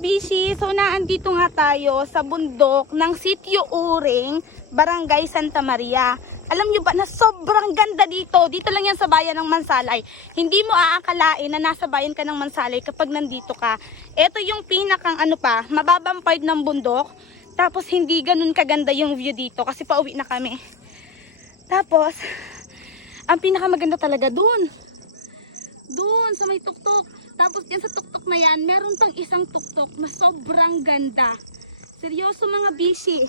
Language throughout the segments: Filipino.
Bishi, so naandito nga tayo sa bundok ng Sitio Uring, Barangay Santa Maria. Alam nyo ba na sobrang ganda dito. Dito lang yan sa bayan ng Mansalay. Hindi mo aakalain na nasa bayan ka ng Mansalay kapag nandito ka. Ito yung pinakang ano pa, mababang part ng bundok. Tapos hindi ganun kaganda yung view dito kasi pauwi na kami. Tapos, ang pinakamaganda talaga dun. Dun sa may tuktok. Tapos yan sa tuktok na yan, meron pang isang tuktok na sobrang ganda. Seryoso mga bishi.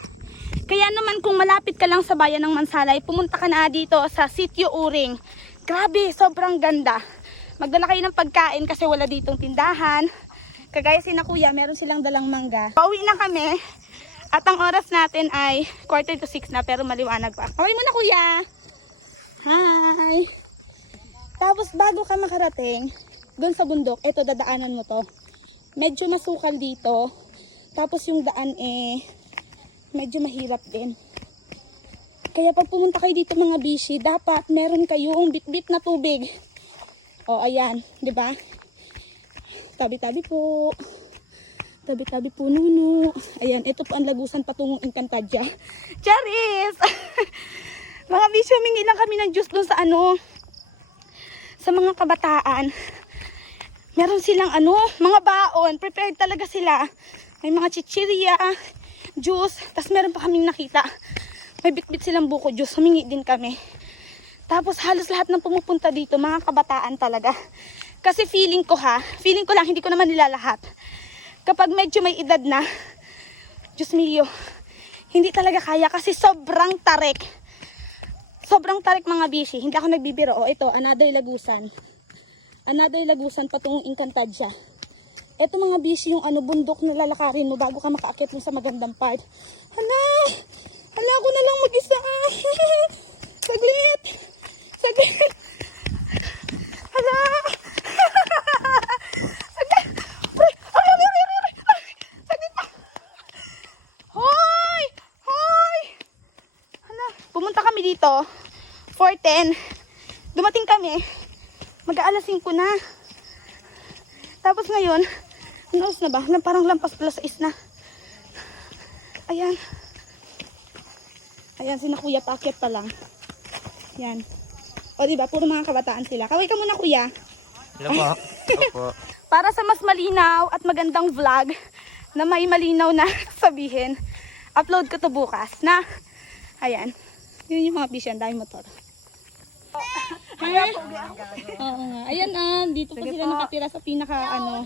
Kaya naman kung malapit ka lang sa bayan ng Mansalay, pumunta ka na dito sa Sitio Uring. Grabe, sobrang ganda. Magdala kayo ng pagkain kasi wala ditong tindahan. Kagaya si na kuya, meron silang dalang mangga. Pauwi na kami. At ang oras natin ay quarter to six na pero maliwanag pa. Okay mo na kuya. Hi. Tapos bago ka makarating, doon sa bundok, eto dadaanan mo to. Medyo masukal dito. Tapos yung daan eh, medyo mahirap din. Kaya pag pumunta kayo dito mga bishi, dapat meron kayong bit-bit na tubig. O ayan, 'di ba? Tabi-tabi po. Tabi-tabi po nuno. Ayan, ito po ang lagusan patungong Encantadia. Charis! mga bishi, humingi lang kami ng juice doon sa ano, sa mga kabataan. Meron silang ano, mga baon. Prepared talaga sila. May mga chichirya, juice. Tapos meron pa kaming nakita. May bitbit silang buko juice. Humingi din kami. Tapos halos lahat ng pumupunta dito, mga kabataan talaga. Kasi feeling ko ha, feeling ko lang, hindi ko naman nila lahat. Kapag medyo may edad na, Diyos mio, hindi talaga kaya kasi sobrang tarik. Sobrang tarik mga bishi. Hindi ako nagbibiro. O ito, another lagusan. Another lagusan patungong Encantadia. Ito mga bishi yung ano, bundok na lalakarin mo bago ka makaakyat mo sa magandang part. Hala! Hala ko na lang mag-isa. Saglit! Saglit! Hala! Saglit! Pa! Hoy! Hoy! Hala, pumunta kami dito. 4.10. Dumating kami. Mag-aalas 5 na. Tapos ngayon, ano na ba? Na parang lampas plus is na. Ayan. Ayan, sina kuya paket pa lang. Yan. O diba, puro mga kabataan sila. Kaway ka muna kuya. Hello po. Opo. Para sa mas malinaw at magandang vlog na may malinaw na sabihin, upload ko to bukas na, ayan, yun yung mga bisyan, dahil motor. Hi. Oo nga. Ayan ah, dito pa sila nakatira sa pinaka ano.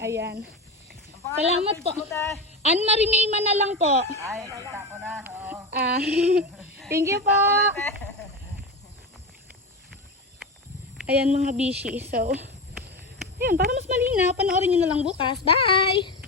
Ayan. Salamat po. Anne-Marie Mayma na lang po. Ay, kita ko na. Ah, thank you po. Ayan mga bishi. So, ayan, para mas malinaw, panoorin nyo na lang bukas. Bye!